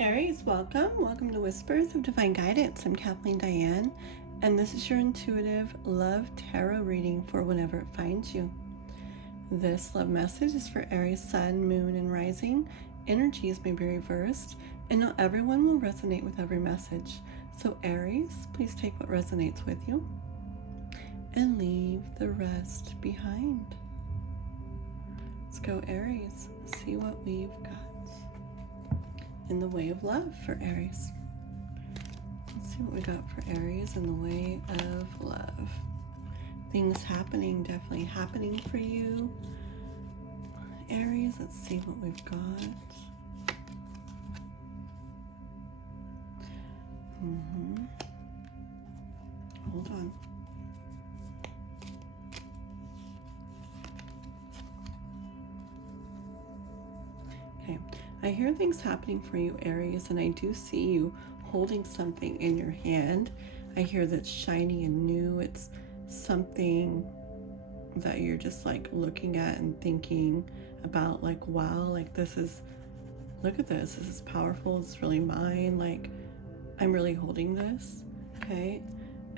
Aries, welcome. Welcome to Whispers of Divine Guidance. I'm Kathleen Diane, and this is your intuitive love tarot reading for whenever it finds you. This love message is for Aries, Sun, Moon, and Rising. Energies may be reversed, and not everyone will resonate with every message. So Aries, please take what resonates with you and leave the rest behind. Let's go, Aries. See what we've got in the way of love for Aries. Let's see what we got for Aries in the way of love. Things happening, definitely happening for you. Aries, let's see what we've got. Hold on. Okay. I hear things happening for you, Aries, and I do see you holding something in your hand. I hear that's shiny and new. It's something that you're just like looking at and thinking about, like, wow, like this is, look at this. This is powerful. It's really mine. Like, I'm really holding this. Okay.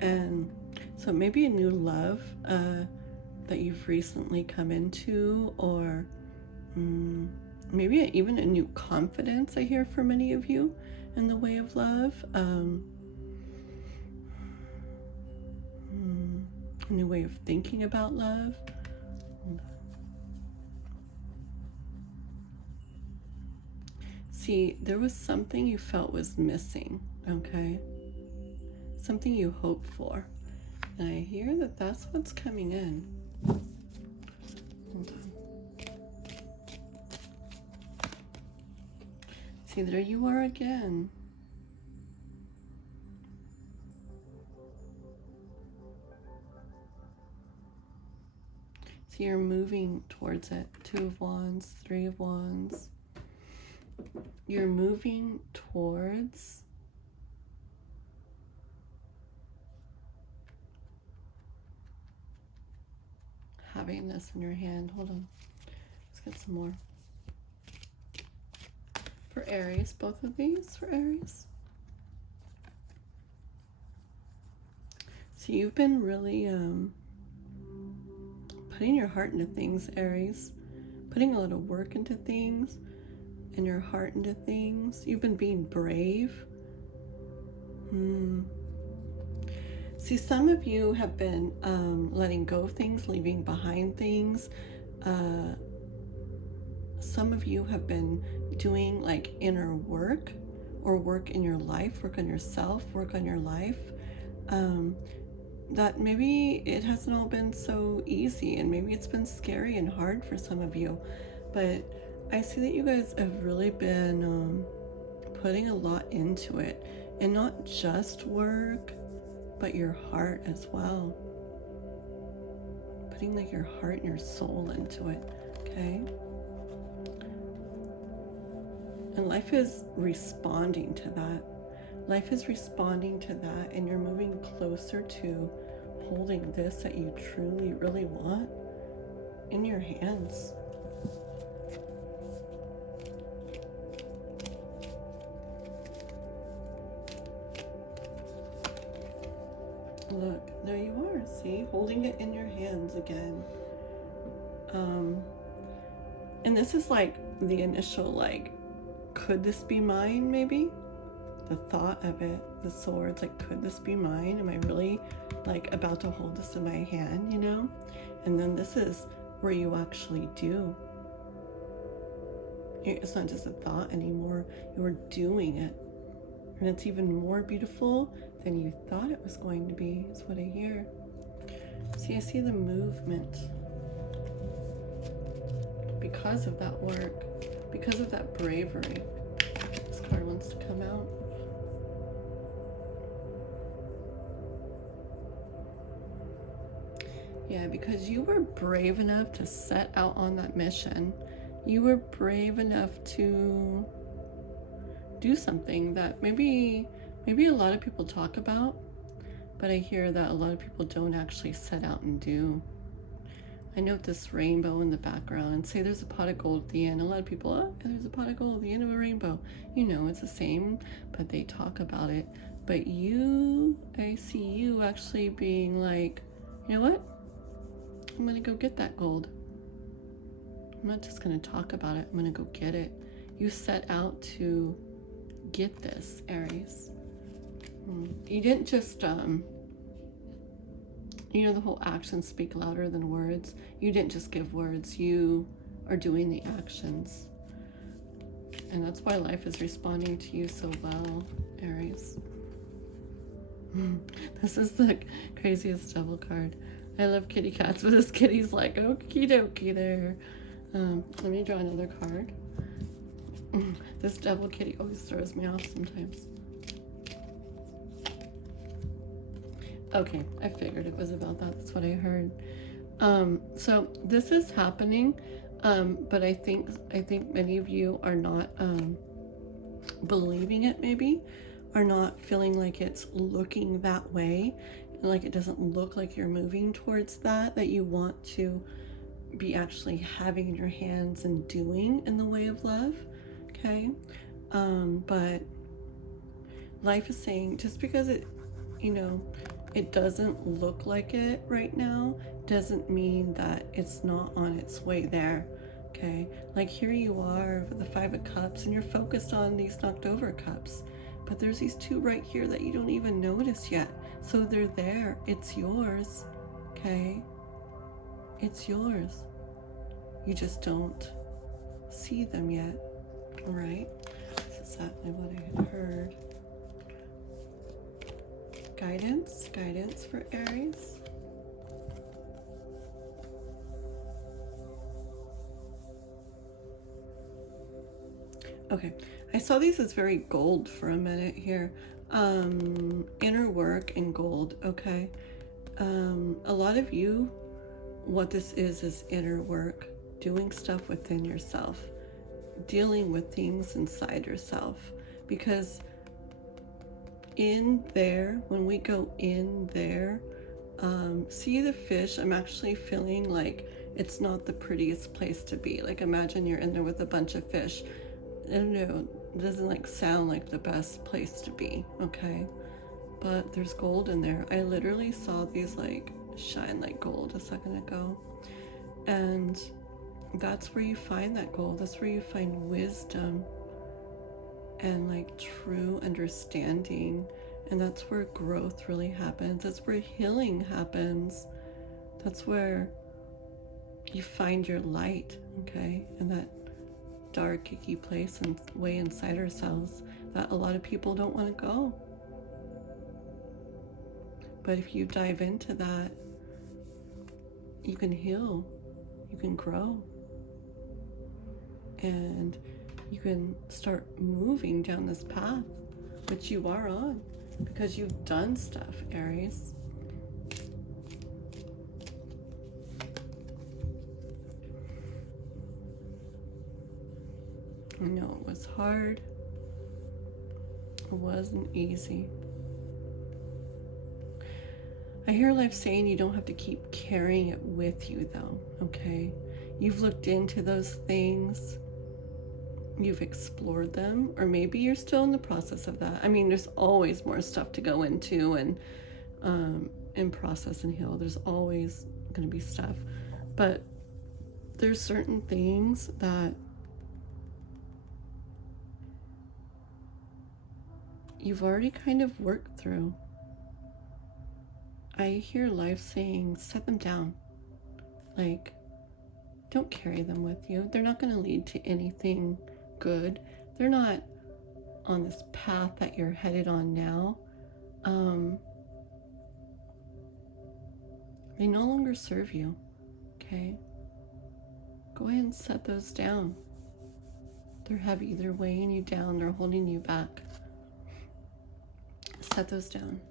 And so maybe a new love that you've recently come into, or maybe even a new confidence I hear for many of you in the way of love. A new way of thinking about love. See, there was something you felt was missing, okay? Something you hoped for. And I hear that that's what's coming in. Hold on. See, there you are again. So you're moving towards it. 2 of Wands, 3 of Wands. You're moving towards having this in your hand. Hold on. Let's get some more. For Aries, both of these for Aries. So you've been really putting your heart into things, Aries. Putting a lot of work into things and your heart into things. You've been being brave. See, some of you have been letting go of things, leaving behind things. Some of you have been doing like inner work, or work in your life, work on yourself, work on your life. That maybe it hasn't all been so easy, and maybe it's been scary and hard for some of you. But I see that you guys have really been putting a lot into it, and not just work, but your heart as well. Putting like your heart and your soul into it, okay? And life is responding to that. Life is responding to that, and you're moving closer to holding this that you truly, really want in your hands. Look, there you are, see? Holding it in your hands again. And this is like the initial, like, could this be mine, maybe? The thought of it, the swords, like, could this be mine? Am I really, like, about to hold this in my hand, you know? And then this is where you actually do. It's not just a thought anymore. You're doing it. And it's even more beautiful than you thought it was going to be, is what I hear. See, I see the movement. Because of that work, because of that bravery. This card wants to come out. Yeah, because you were brave enough to set out on that mission. You were brave enough to do something that maybe a lot of people talk about, but I hear that a lot of people don't actually set out and do. I note this rainbow in the background and say there's a pot of gold at the end. A lot of people, oh, there's a pot of gold at the end of a rainbow. You know, it's the same, but they talk about it. But you, I see you actually being like, you know what? I'm going to go get that gold. I'm not just going to talk about it. I'm going to go get it. You set out to get this, Aries. You didn't just, you know, the whole actions speak louder than words. You didn't just give words. You are doing the actions. And that's why life is responding to you so well, Aries. This is the craziest devil card. I love kitty cats, but this kitty's like, okie dokie there. Let me draw another card. This devil kitty always throws me off sometimes. Okay, I figured it was about that. That's what I heard. So this is happening, but I think many of you are not believing it, maybe, are not feeling like it's looking that way, like it doesn't look like you're moving towards that you want to be actually having in your hands and doing in the way of love, okay? But life is saying, just because it, you know, it doesn't look like it right now, doesn't mean that it's not on its way there, okay? Like here you are with the 5 of Cups and you're focused on these knocked over cups, but there's these 2 right here that you don't even notice yet. So they're there. It's yours, okay? It's yours. You just don't see them yet, all right? That's exactly what I had heard. Guidance for Aries. Okay, I saw these as very gold for a minute here. Inner work and gold, okay? A lot of you, what this is inner work, doing stuff within yourself, dealing with things inside yourself, because in there, when we go in there, see the fish, I'm actually feeling like it's not the prettiest place to be. Like imagine you're in there with a bunch of fish. I don't know, it doesn't like sound like the best place to be, okay? But there's gold in there. I literally saw these like shine like gold a second ago. And that's where you find that gold. That's where you find wisdom and like true understanding. And that's where growth really happens. That's where healing happens. That's where you find your light, okay? And that dark, icky place and way inside ourselves that a lot of people don't want to go. But if you dive into that, you can heal, you can grow, and you can start moving down this path, which you are on, because you've done stuff, Aries. I know it was hard. It wasn't easy. I hear life saying you don't have to keep carrying it with you though, okay? You've looked into those things. You've explored them, or maybe you're still in the process of that. I mean, there's always more stuff to go into and process and heal. There's always going to be stuff. But there's certain things that you've already kind of worked through. I hear life saying, set them down. Like, don't carry them with you. They're not going to lead to anything good. They're not on this path that you're headed on now. They no longer serve you, okay? Go ahead and set those down. They're heavy, they're weighing you down, they're holding you back. Set those down.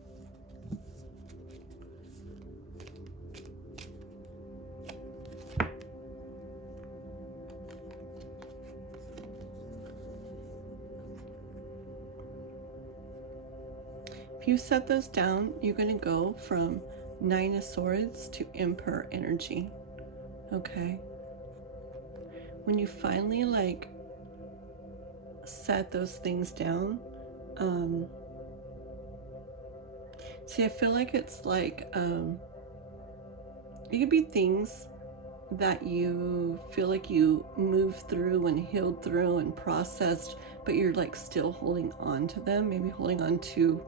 If you set those down, you're going to go from 9 of Swords to Emperor energy. okay? When you finally like set those things down, see, I feel like it's like, it could be things that you feel like you moved through and healed through and processed, but you're like still holding on to them, maybe holding on to,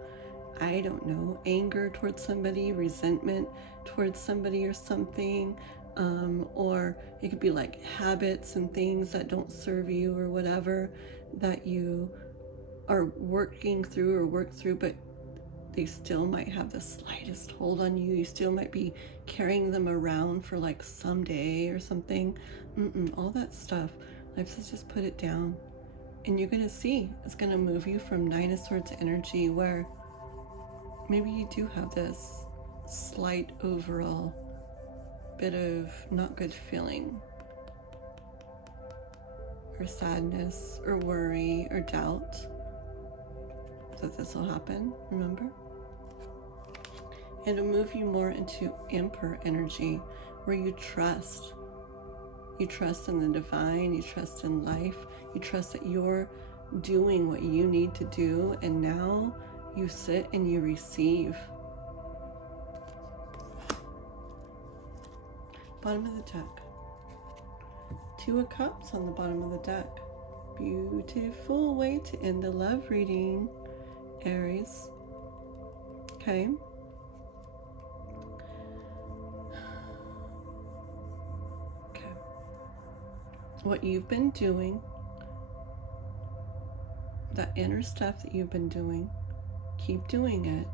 I don't know, anger towards somebody, resentment towards somebody or something, or it could be like habits and things that don't serve you or whatever that you are working through or work through, but they still might have the slightest hold on you. You still might be carrying them around for like someday or something. All that stuff. Life says just put it down. And you're going to see it's going to move you from Nine of Swords energy, where maybe you do have this slight overall bit of not good feeling, or sadness, or worry, or doubt that this will happen, remember? And it'll move you more into Emperor energy, where you trust. You trust in the divine, you trust in life, you trust that you're doing what you need to do, and now you sit and you receive. Bottom of the deck. Two of Cups on the bottom of the deck. Beautiful way to end the love reading, Aries. Okay. What you've been doing, that inner stuff that you've been doing, keep doing it.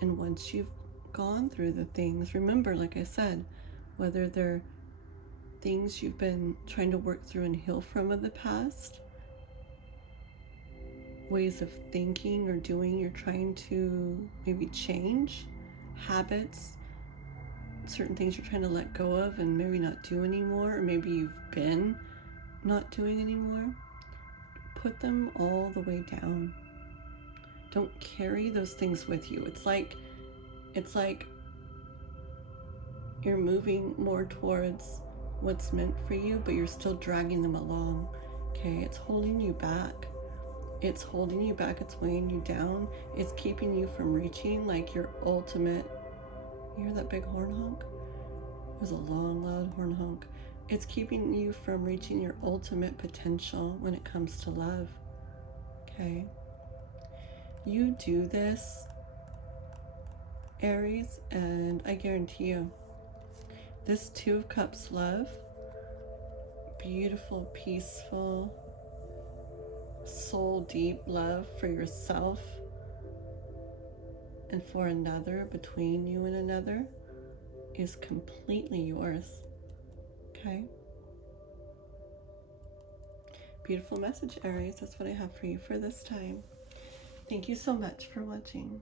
And once you've gone through the things, remember, like I said, whether they're things you've been trying to work through and heal from of the past, ways of thinking or doing you're trying to maybe change, habits, certain things you're trying to let go of and maybe not do anymore, or maybe you've been not doing anymore, put them all the way down. Don't carry those things with you. It's like you're moving more towards what's meant for you, but you're still dragging them along. Okay, it's holding you back. It's holding you back. It's weighing you down. It's keeping you from reaching like your ultimate. You hear that big horn honk? It was a long, loud horn honk. It's keeping you from reaching your ultimate potential when it comes to love. Okay? You do this, Aries, and I guarantee you, this Two of Cups love, beautiful, peaceful, soul deep love for yourself and for another, between you and another, is completely yours. Okay? Beautiful message, Aries. That's what I have for you for this time. Thank you so much for watching.